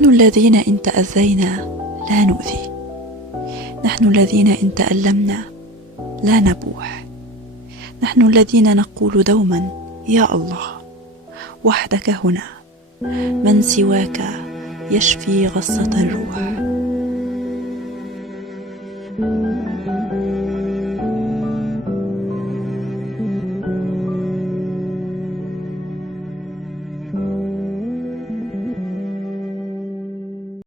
نحن الذين إن تأذينا لا نؤذي، نحن الذين إن تألمنا لا نبوح، نحن الذين نقول دوما يا الله وحدك هنا، من سواك يشفي غصة الروح.